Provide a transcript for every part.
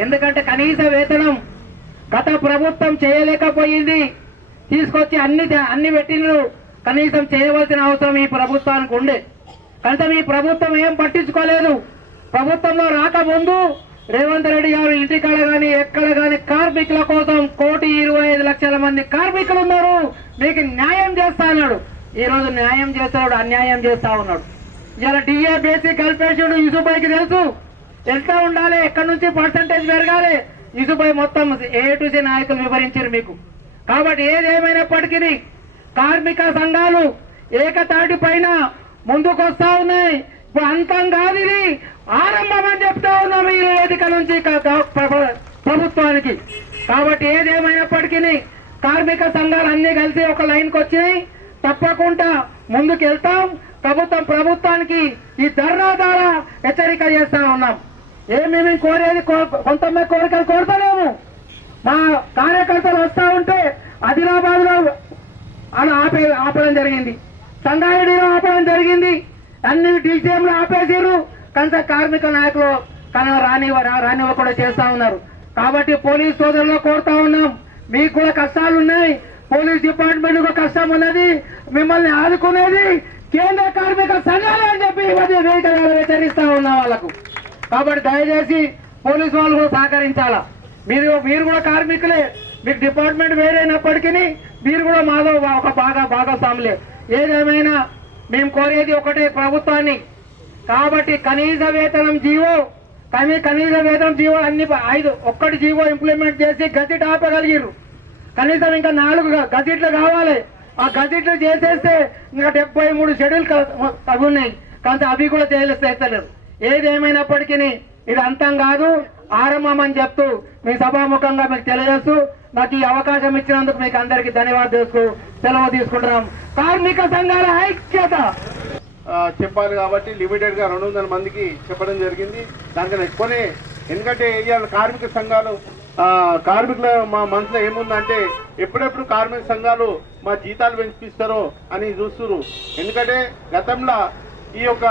ఎందుకంటే కనీస వేతనం గత ప్రభుత్వం చేయలేకపోయింది. తీసుకొచ్చి అన్ని అన్ని పెట్టినరు కనీసం చేయవలసిన అవసరం ఈ ప్రభుత్వానికి ఉండే. కనీసం ఈ ప్రభుత్వం ఏం పట్టించుకోలేదు. ప్రభుత్వంలో రాకముందు రేవంత్ రెడ్డి గారు ఇంటికాడ కానీ ఎక్కడ కానీ కార్మికుల కోసం కోటి ఇరవై ఐదు లక్షల మంది కార్మికులు ఉన్నారు. మీకు న్యాయం చేస్తా అన్నాడు. ఈరోజు న్యాయం చేస్తాడు అన్యాయం చేస్తా ఉన్నాడు. ఇలా డిఏ బేసిక్ కల్పేషుడు యూసుఫ్కి తెలుసు. ఎంత ఉండాలి? ఎక్కడి నుంచి పర్సంటేజ్ పెరగాలి? ఇసుపై మొత్తం ఏ టు సి నాయకులు వివరించారు మీకు. కాబట్టి ఏది ఏమైనప్పటికీ కార్మిక సంఘాలు ఏకతాటి పైన ముందుకొస్తా ఉన్నాయి. ఇప్పుడు అంతం కాదు ఇది ఆరంభం అని చెప్తా ఉన్నాము ఈ వేదిక నుంచి ప్రభుత్వానికి. కాబట్టి ఏదేమైనప్పటికీ కార్మిక సంఘాలు అన్ని కలిసి ఒక లైన్కి వచ్చాయి తప్పకుండా ముందుకు వెళ్తాం ప్రభుత్వం ప్రభుత్వానికి ఈ ధర్నా ద్వారా హెచ్చరిక చేస్తా ఉన్నాం. ఏమేమి కోరేది కో- కొంతమంది కోరికలు కోరుతలేము మా కార్యకర్తలు వస్తూ ఉంటే ఆదిలాబాద్లో అలా ఆపే ఆపడం జరిగింది. సంగారెడ్డిలో ఆపడం జరిగింది. అన్ని డీసీఎంలు ఆపేసారు కనుక కార్మిక నాయకులు కానీ రాని రా- రానివ్వకుండా చేస్తా ఉన్నారు. కాబట్టి పోలీస్ సోదరులు కోరుతా ఉన్నాం. మీకు కూడా కష్టాలు ఉన్నాయి పోలీస్ డిపార్ట్మెంట్ కూడా కష్టం ఉన్నది. మిమ్మల్ని ఆదుకునేది కేంద్ర కార్మిక సంఘాలు అని చెప్పి ఈ మధ్య హెచ్చరిస్తా ఉన్నాం వాళ్ళకు. కాబట్టి దయచేసి పోలీసు వాళ్ళు కూడా సహకరించాలా? మీరు మీరు కూడా కార్మికులే. మీకు డిపార్ట్మెంట్ వేరైనప్పటికీ మీరు కూడా మాలో ఒక బాగా భాగస్వాములే. ఏదేమైనా మేము కోరేది ఒకటే ప్రభుత్వాన్ని. కాబట్టి కనీస వేతనం జీవో కానీ కనీస వేతనం జీవో అన్ని ఐదు ఒక్కటి జీవో ఇంప్లిమెంట్ చేసి గజిట్ ఆపగలిగిర్రు కనీసం ఇంకా నాలుగు గజిట్లు కావాలి. ఆ గజిట్లు చేసేస్తే ఇంకా డెబ్బై మూడు షెడ్యూల్ తగున్నాయి కానీ అవి కూడా చేయలేదు ఏదేమైనప్పటికీ ఇది అంతం కాదు ఆరంభం అని చెప్తూ మీ సభాముఖంగా మీకు తెలియజేస్తూ నాకు ఈ అవకాశం ఇచ్చినందుకు మీకు అందరికీ ధన్యవాదాలు సెలవు తీసుకుంటున్నాం. కార్మిక సంఘాల ఐక్యత! చెప్పాలి కాబట్టి లిమిటెడ్గా రెండు వందల మందికి చెప్పడం జరిగింది. దానికన్నా ఎక్కువనే. ఎందుకంటే ఇవాళ కార్మిక సంఘాలు కార్మికుల మా మనసులో ఏముందంటే ఎప్పుడెప్పుడు కార్మిక సంఘాలు మా జీతాలు పెంచిపిస్తారో అని చూస్తున్నారు ఎందుకంటే గతంలో ఈ యొక్క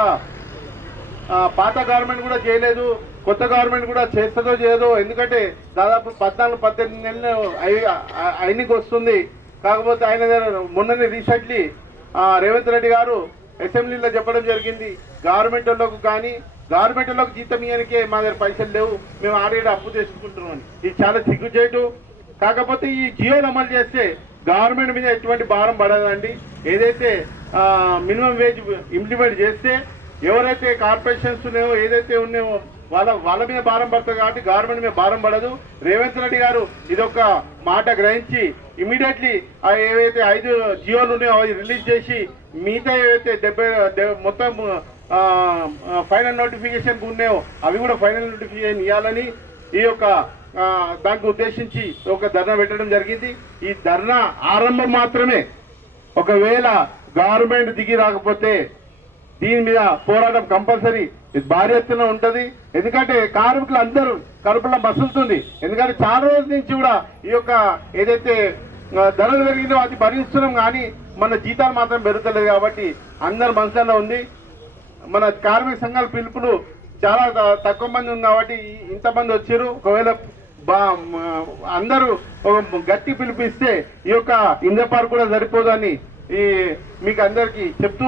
పాత గవర్నమెంట్ కూడా చేయలేదు కొత్త గవర్నమెంట్ కూడా చేస్తుందో చేయదో ఎందుకంటే దాదాపు పద్నాలుగు పద్దెనిమిది నెలలు అయి- ఆయనకి వస్తుంది. కాకపోతే ఆయన మొన్ననే రీసెంట్లీ రేవంత్ రెడ్డి గారు అసెంబ్లీలో చెప్పడం జరిగింది గవర్నమెంట్ వాళ్ళకు కానీ గవర్నమెంట్ వాళ్ళకు జీతం ఇయ్యనికే మా దగ్గర పైసలు లేవు మేము ఆల్రెడీ అప్పు చేసుకుంటున్నాం ఇది చాలా సిగ్గుచేటు కాకపోతే ఈ జియోలు అమలు చేస్తే గవర్నమెంట్ మీద ఎటువంటి భారం పడదండి. ఏదైతే మినిమం వేజ్ ఇంప్లిమెంట్ చేస్తే ఎవరైతే కార్పొరేషన్స్ ఉన్నాయో ఏదైతే ఉన్నాయో వాళ్ళ వాళ్ళ మీద భారం పడుతుంది కాబట్టి గవర్నమెంట్ మీద భారం పడదు. రేవంత్ రెడ్డి గారు ఇదొక మాట గ్రహించి ఇమీడియట్లీ ఏవైతే ఐదు జియోలు ఉన్నాయో అవి రిలీజ్ చేసి మిగతా ఏవైతే డెబ్బై మొత్తం ఫైనల్ నోటిఫికేషన్ ఉన్నాయో అవి కూడా ఫైనల్ నోటిఫికేషన్ ఇవ్వాలని ఈ యొక్క దానికి ఉద్దేశించి ఒక ధర్నా పెట్టడం జరిగింది. ఈ ధర్నా ఆరంభం మాత్రమే. ఒకవేళ గవర్నమెంట్ దిగి రాకపోతే దీని మీద పోరాటం కంపల్సరీ. భారీ ఎత్తున ఉంటది. ఎందుకంటే కార్మికులు అందరూ కడుపులో మసులుతుంది. ఎందుకంటే చాలా రోజుల నుంచి కూడా ఈ యొక్క ఏదైతే ధరలు పెరిగిందో అది భరిస్తున్నాం కానీ మన జీతాలు మాత్రం పెరుగుతలేదు కాబట్టి అందరి మనసులో ఉంది. మన కార్మిక సంఘాల పిలుపులు చాలా తక్కువ మంది ఉంది కాబట్టి ఇంతమంది వచ్చారు. ఒకవేళ బా అందరూ గట్టి పిలిపిస్తే ఈ యొక్క ఇంద్రపార్క్ కూడా సరిపోదని ఈ మీకు అందరికీ చెప్తూ